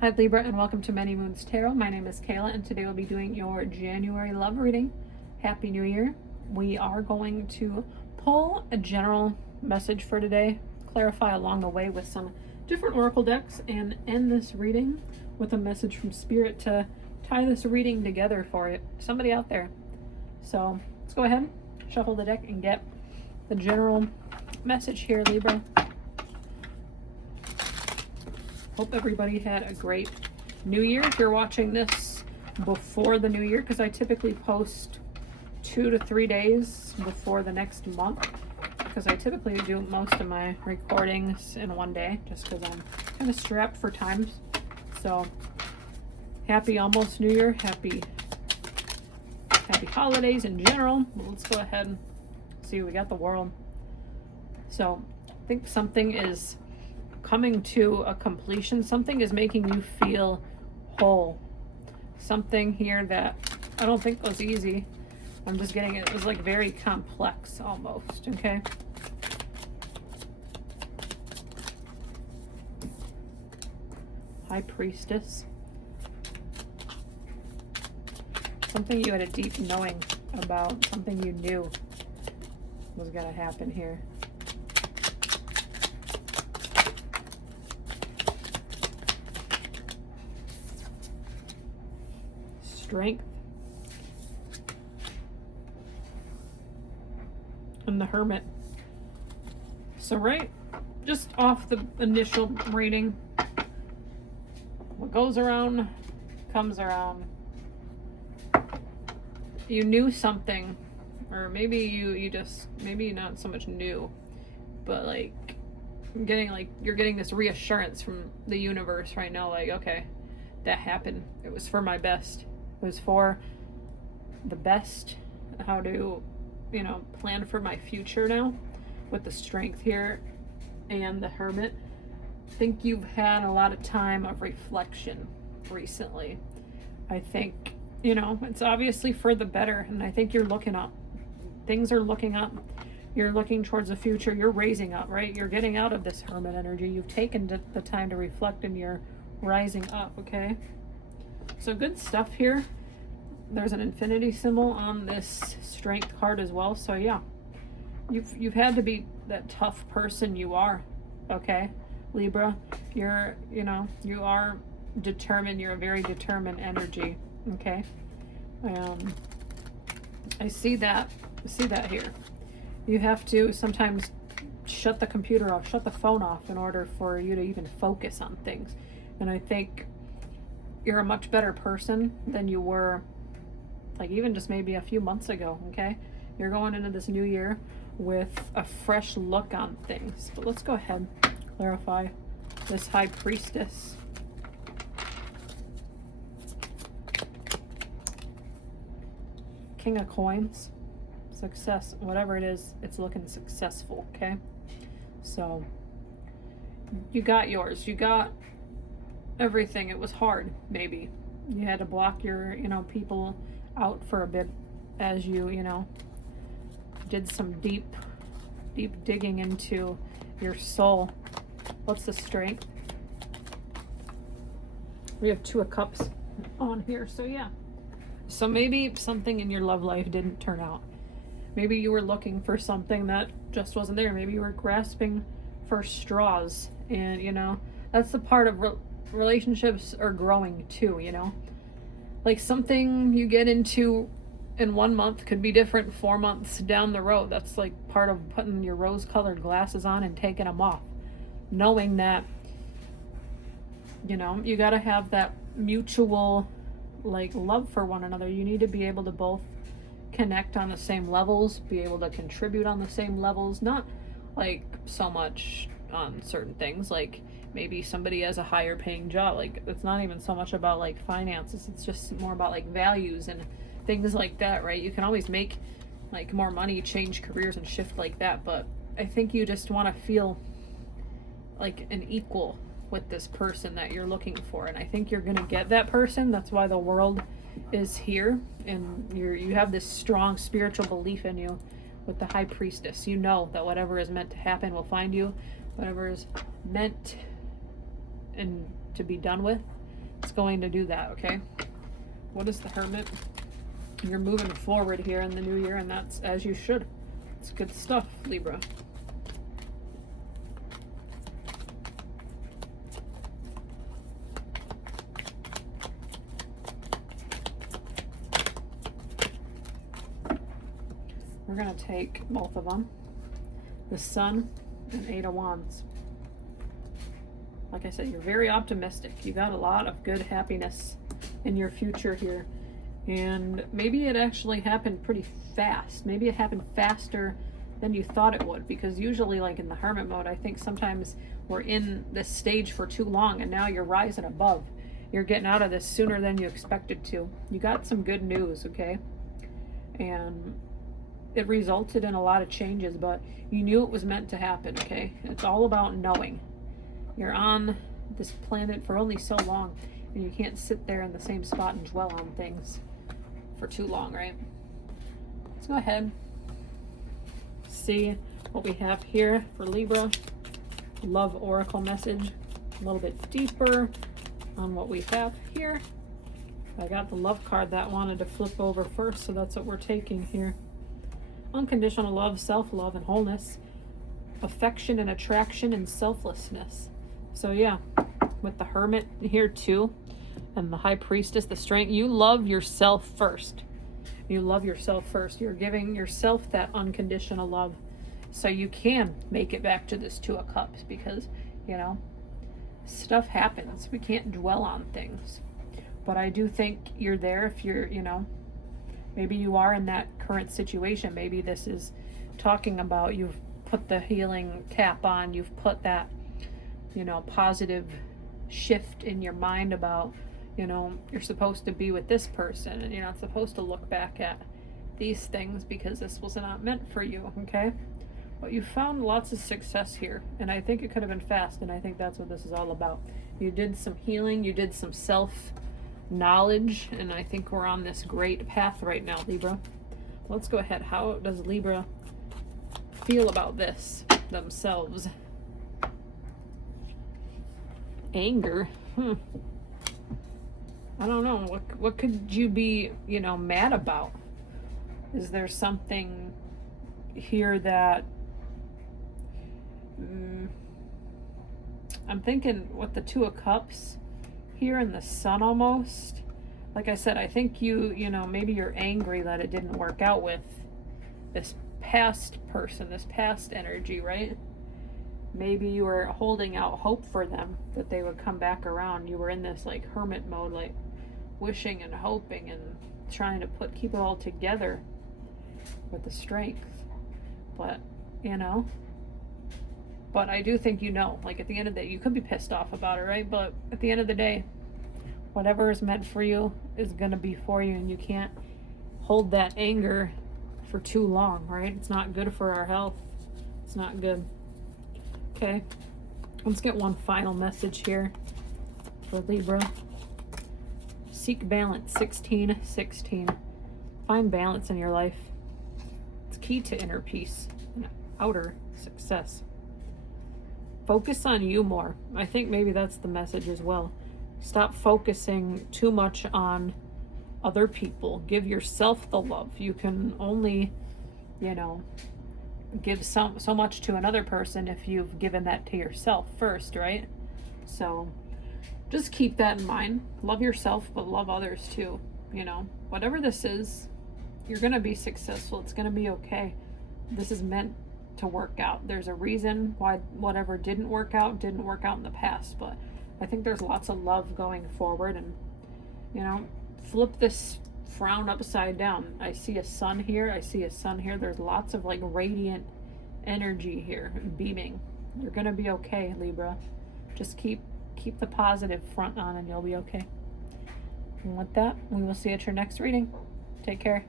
Hi Libra, and welcome to Many Moons Tarot. My name is Kayla, and today we'll be doing your January love reading. Happy New Year. We are going to pull a general message for today, clarify along the way with some different oracle decks, and end this reading with a message from Spirit to tie this reading together for somebody out there. So let's go ahead, shuffle the deck, and get the general message here, Libra. Hope everybody had a great New Year. If you're watching this before the New Year, because I typically post 2 to 3 days before the next month, because I typically do most of my recordings in one day, just because I'm kind of strapped for times. So happy almost New Year, happy holidays in general. Let's go ahead and see. We got the world. So I think something is coming to a completion. Something is making you feel whole. Something here that I don't think was easy. I'm just getting it. It was like very complex almost. Okay. High Priestess. Something you had a deep knowing about. Something you knew was going to happen here. Strength. And the Hermit. So right just off the initial reading, what goes around comes around. You knew something, or maybe you just, maybe not so much knew, but like you're getting this reassurance from the universe right now, like, okay, that happened. It was for my best. It was for the best. How to, plan for my future now with the Strength here and the Hermit. I think you've had a lot of time of reflection recently. I think, it's obviously for the better, and I think you're looking up. Things are looking up. You're looking towards the future. You're raising up, right? You're getting out of this Hermit energy. You've taken the time to reflect, and you're rising up, okay? So good stuff here. There's an infinity symbol on this Strength card as well. So yeah, you've had to be that tough person you are, okay, Libra. You're, you are determined. You're a very determined energy, okay. I see that here. You have to sometimes shut the computer off, shut the phone off in order for you to even focus on things. And I think you're a much better person than you were, like, even just maybe a few months ago, okay? You're going into this new year with a fresh look on things. But let's go ahead and clarify this High Priestess. King of Coins. Success. Whatever it is, it's looking successful, okay? So you got yours. You got everything. It was hard, maybe. You had to block your, people out for a bit as you, did some deep digging into your soul. What's the Strength? We have 2 of Cups on here, so yeah. So maybe something in your love life didn't turn out. Maybe you were looking for something that just wasn't there. Maybe you were grasping for straws, and that's the part of relationships are growing too, like something you get into in 1 month could be different 4 months down the road. That's like part of putting your rose-colored glasses on and taking them off, knowing that you got to have that mutual like love for one another. You need to be able to both connect on the same levels, be able to contribute on the same levels, not like so much on certain things, like maybe somebody has a higher paying job. Like, it's not even so much about like finances. It's just more about like values and things like that, right? You can always make like more money, change careers and shift like that. But I think you just want to feel like an equal with this person that you're looking for. And I think you're going to get that person. That's why the world is here. And you have this strong spiritual belief in you with the High Priestess. You know that whatever is meant to happen will find you. Whatever is meant and to be done with it's going to do that, okay? What is the Hermit? You're moving forward here in the new year, and that's as you should. It's good stuff, Libra. We're going to take both of them. The Sun and Eight of Wands. Like I said, you're very optimistic. You got a lot of good happiness in your future here. And maybe it actually happened pretty fast. Maybe it happened faster than you thought it would. Because usually, like in the Hermit mode, I think sometimes we're in this stage for too long and now you're rising above. You're getting out of this sooner than you expected to. You got some good news, okay? And it resulted in a lot of changes, but you knew it was meant to happen, okay? It's all about knowing. You're on this planet for only so long, and you can't sit there in the same spot and dwell on things for too long, right? Let's go ahead, see what we have here for Libra. Love Oracle message, a little bit deeper on what we have here. I got the love card that wanted to flip over first, so that's what we're taking here. Unconditional love, self-love, and wholeness. Affection and attraction and selflessness. So yeah, with the Hermit here too, and the High Priestess, the Strength, you love yourself first. You love yourself first. You're giving yourself that unconditional love so you can make it back to this Two of Cups, because, you know, stuff happens. We can't dwell on things. But I do think you're there if you're, you know, maybe you are in that current situation. Maybe this is talking about you've put the healing cap on. You've put that, you know, positive shift in your mind about, you know, you're supposed to be with this person and you're not supposed to look back at these things because this was not meant for you, okay? But you found lots of success here, and I think it could have been fast, and I think that's what this is all about. You did some healing, you did some self-knowledge, and I think we're on this great path right now, Libra. Let's go ahead. How does Libra feel about this themselves? Anger. I don't know. What could you be, you know, mad about? Is there something here that I'm thinking with the Two of Cups here and the Sun almost. Like I said, I think you know, maybe you're angry that it didn't work out with this past person, this past energy, right? Maybe you were holding out hope for them that they would come back around. You were in this like hermit mode, like wishing and hoping and trying to keep it all together with the Strength. But, you know, but I do think, you know, like at the end of the day, you could be pissed off about it, right? But at the end of the day, whatever is meant for you is going to be for you, and you can't hold that anger for too long, right? It's not good for our health. It's not good. Okay, let's get one final message here for Libra. Seek balance, 1616. Find balance in your life. It's key to inner peace and outer success. Focus on you more. I think maybe that's the message as well. Stop focusing too much on other people. Give yourself the love. You can only, you know, give so much to another person if you've given that to yourself first, right? So just keep that in mind. Love yourself, but love others too. You know, whatever this is, you're going to be successful. It's going to be okay. This is meant to work out. There's a reason why whatever didn't work out in the past, but I think there's lots of love going forward, and, you know, flip this frown upside down. I see a sun here. I see a sun here. There's lots of like radiant energy here, beaming. You're going to be okay, Libra. Just keep the positive front on and you'll be okay. And with that, we will see you at your next reading. Take care.